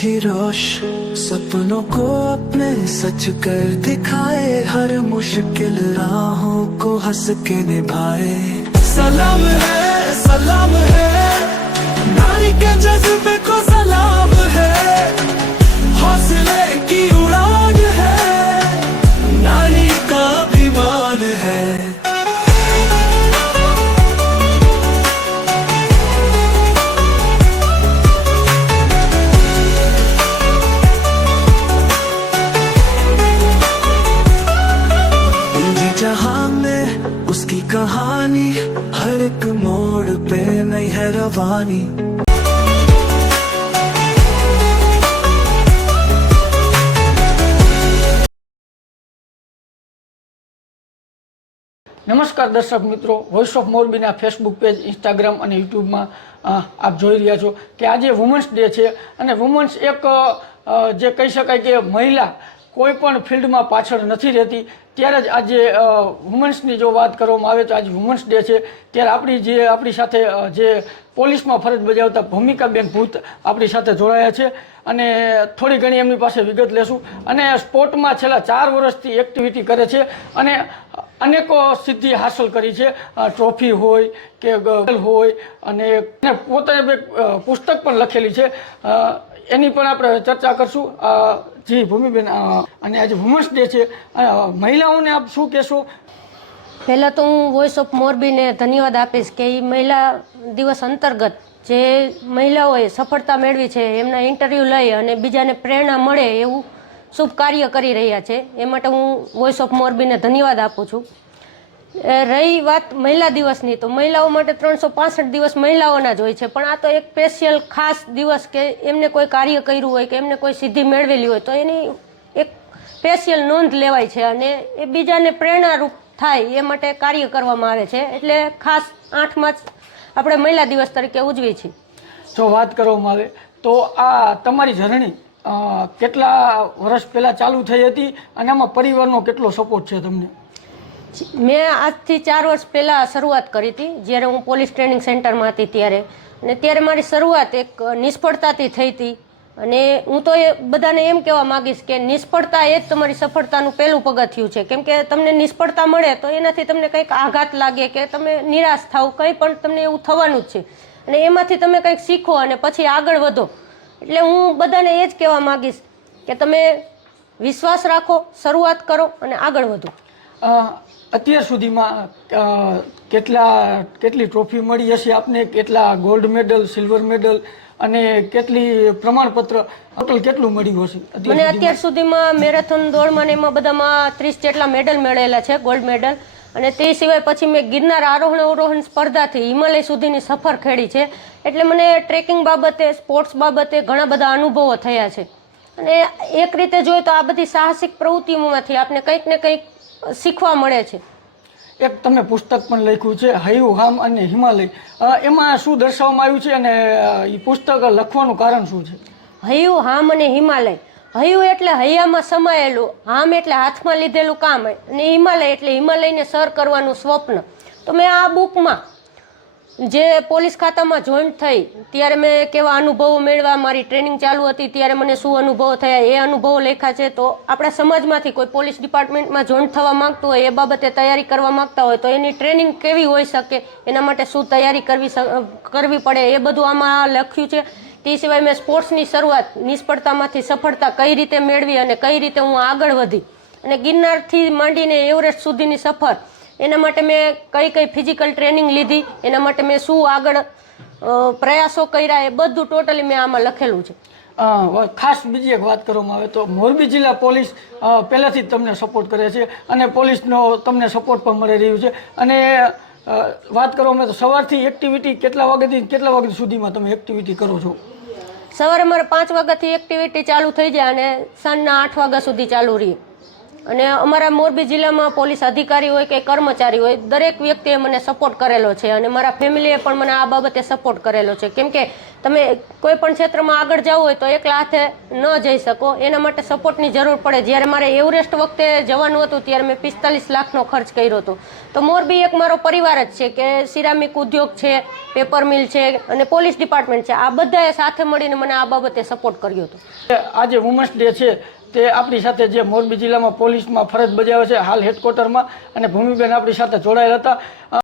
उठी रोश, सपनों को अपने सच कर दिखाए, हर मुश्किल राहों को हंस के निभाए। सलाम है नारी के जज्बे को, सलाम है हौसले की उड़ान है, नारी का अभिमान है। जहां में उसकी कहानी, हर एक मोड़ पे नई है रवानी। નમસ્કાર દર્શક મિત્રો, વોઇસ ઓફ મોરબીના ફેસબુક પેજ, ઇન્સ્ટાગ્રામ અને યુટ્યુબમાં આપ જોઈ રહ્યા છો કે આજે વુમન્સ ડે છે અને વુમન્સ એક જે કહી શકાય કે મહિલા કોઈ પણ ફિલ્ડમાં પાછળ નથી રહેતી, ત્યારે જ આજે વુમન્સની જો વાત કરવામાં આવે તો આજે વુમન્સ ડે છે ત્યારે આપણી સાથે જે પોલીસમાં ફરજ બજાવતા ભૂમિકાબેન ભૂત આપણી સાથે જોડાયા છે અને થોડી ઘણી એમની પાસે વિગત લેશું અને સ્પોર્ટમાં છેલ્લા 4 વર્ષથી એક્ટિવિટી કરે છે અને અનેકો સિદ્ધિ હાંસલ કરી છે, ટ્રોફી હોય કે ગોલ્ડ હોય અને પોતાને પુસ્તક પણ લખેલી છે, એની પણ આપણે ચર્ચા કરશું। જી ભૂમિબેન, અને આજે વુમન્સ ડે છે, મહિલાઓને આપ શું કહેશો? પહેલાં તો હું વોઇસ ઓફ મોરબીને ધન્યવાદ આપીશ કે એ મહિલા દિવસ અંતર્ગત જે મહિલાઓએ સફળતા મેળવી છે એમના ઇન્ટરવ્યૂ લઈ અને બીજાને પ્રેરણા મળે એવું શુભ કાર્ય કરી રહ્યા છે, એ માટે હું વોઇસ ઓફ મોરબીને ધન્યવાદ આપું છું। રહી વાત મહિલા દિવસની, તો મહિલાઓ માટે 365 દિવસ મહિલાઓના જ હોય છે, પણ આ તો એક સ્પેશિયલ ખાસ દિવસ કે એમને કોઈ કાર્ય કર્યું હોય કે એમને કોઈ સિદ્ધિ મેળવેલી હોય તો એની એક સ્પેશિયલ નોંધ લેવાય છે અને એ બીજાને પ્રેરણારૂપ થાય એ માટે કાર્ય કરવામાં આવે છે, એટલે ખાસ 8 માર્ચ આપણે મહિલા દિવસ તરીકે ઉજવીએ છીએ। જો વાત કરવામાં આવે તો આ તમારી જર્ની કેટલા વર્ષ પહેલાં ચાલુ થઈ હતી અને આમાં પરિવારનો કેટલો સપોર્ટ છે તમને? મેં આજથી 4 વર્ષ પહેલાં શરૂઆત કરી હતી, જ્યારે હું પોલીસ ટ્રેનિંગ સેન્ટરમાં હતી ત્યારે, અને ત્યારે મારી શરૂઆત એક નિષ્ફળતાથી થઈ હતી અને હું તો એ બધાને એમ કહેવા માગીશ કે નિષ્ફળતા એ જ તમારી સફળતાનું પહેલું પગથિયું છે, કેમ કે તમને નિષ્ફળતા મળે તો એનાથી તમને કંઈક આઘાત લાગે કે તમે નિરાશ થાવ, કંઈ પણ તમને એવું થવાનું જ છે અને એમાંથી તમે કંઈક શીખો અને પછી આગળ વધો। એટલે હું બધાને એ જ કહેવા માગીશ કે તમે વિશ્વાસ રાખો, શરૂઆત કરો અને આગળ વધો। અત્યાર સુધીમાં કેટલી ટ્રોફી મળી હશે આપને? કેટલા ગોલ્ડ મેડલ, સિલ્વર મેડલ અને કેટલી પ્રમાણપત્ર, ટોટલ કેટલું મળ્યું હશે? મને અત્યાર સુધીમાં મેરેથોન દોડમાં ને એમાં બધામાં 30 જેટલા મેડલ મેળવેલા છે, ગોલ્ડ મેડલ, અને તે સિવાય પછી મેં ગિરનાર આરોહણ અવરોહણ સ્પર્ધાથી હિમાલય સુધીની સફર ખેડી છે, એટલે મને ટ્રેકિંગ બાબતે, સ્પોર્ટ્સ બાબતે ઘણા બધા અનુભવો થયા છે અને એક રીતે જોઈએ તો આ બધી સાહસિક પ્રવૃત્તિઓમાંથી આપણે કંઈક ને કંઈક શીખવા મળે છે। એક તમે પુસ્તક પણ લખ્યું છે, હૈયું, હામ અને હિમાલય, એમાં શું દર્શાવવામાં આવ્યું છે અને એ પુસ્તક લખવાનું કારણ શું છે? હૈયું, હામ અને હિમાલય, હૈયું એટલે હૈયામાં સમાયેલું, હામ એટલે હાથમાં લીધેલું કામ અને હિમાલય એટલે હિમાલયને સર કરવાનું સ્વપ્ન। તો મેં આ બુકમાં જે પોલીસ ખાતામાં જોઈન્ટ થઈ ત્યારે મેં કેવા અનુભવો મેળવ્યા, મારી ટ્રેનિંગ ચાલુ હતી ત્યારે મને શું અનુભવો થયા એ અનુભવો લખ્યા છે। તો આપણા સમાજમાંથી કોઈ પોલીસ ડિપાર્ટમેન્ટમાં જોઈન્ટ થવા માંગતું હોય, એ બાબતે તૈયારી કરવા માંગતા હોય તો એની ટ્રેનિંગ કેવી હોઈ શકે, એના માટે શું તૈયારી કરવી પડે, એ બધું આમાં લખ્યું છે। તે સિવાય મેં સ્પોર્ટ્સની શરૂઆત, નિષ્ફળતામાંથી સફળતા કઈ રીતે મેળવી અને કઈ રીતે હું આગળ વધી અને ગિરનારથી માંડીને એવરેસ્ટ સુધીની સફર, એના માટે મેં કઈ ફિઝિકલ ટ્રેનિંગ લીધી, એના માટે મેં શું આગળ પ્રયાસો કર્યા, એ બધું ટોટલી મેં આમાં લખેલું છે। ખાસ બીજી એક વાત કરવામાં આવે તો મોરબી જિલ્લા પોલીસ પહેલાંથી જ તમને સપોર્ટ કરે છે અને પોલીસનો તમને સપોર્ટ પણ મળી રહ્યું છે અને વાત કરવામાં તો સવારથી એક્ટિવિટી કેટલા વાગ્યા સુધીમાં તમે એક્ટિવિટી કરો છો? સવારે મારે 5 વાગ્યાથી એક્ટિવિટી ચાલુ થઈ જાય અને સાંજના 8 વાગ્યા સુધી ચાલુ રહી અને અમારા મોરબી જિલ્લામાં પોલીસ અધિકારી હોય કે કર્મચારી હોય, દરેક વ્યક્તિએ મને સપોર્ટ કરેલો છે અને મારા ફેમિલીએ પણ મને આ બાબતે સપોર્ટ કરેલો છે, કેમ કે તમે કોઈ પણ ક્ષેત્રમાં આગળ જવું હોય તો એકલા હાથે ન જઈ શકો, એના માટે સપોર્ટની જરૂર પડે. જ્યારે મારે એવરેસ્ટ વખતે જવાનું હતું ત્યારે મેં 45 લાખનો ખર્ચ કર્યો હતો. તો મોરબી એક મારો પરિવાર જ છે કે સિરામિક ઉદ્યોગ છે, પેપર મિલ છે અને પોલીસ ડિપાર્ટમેન્ટ છે, આ બધાએ સાથે મળીને મને આ બાબતે સપોર્ટ કર્યો હતો. આજે વુમન્સ ડે છે તે આપણી સાથે જે મોરબી જિલ્લામાં પોલીસમાં ફરજ બજાવે છે હાલ હેડક્વાર્ટરમાં, અને ભૂમિબેન આપણી સાથે જોડાયેલા હતા.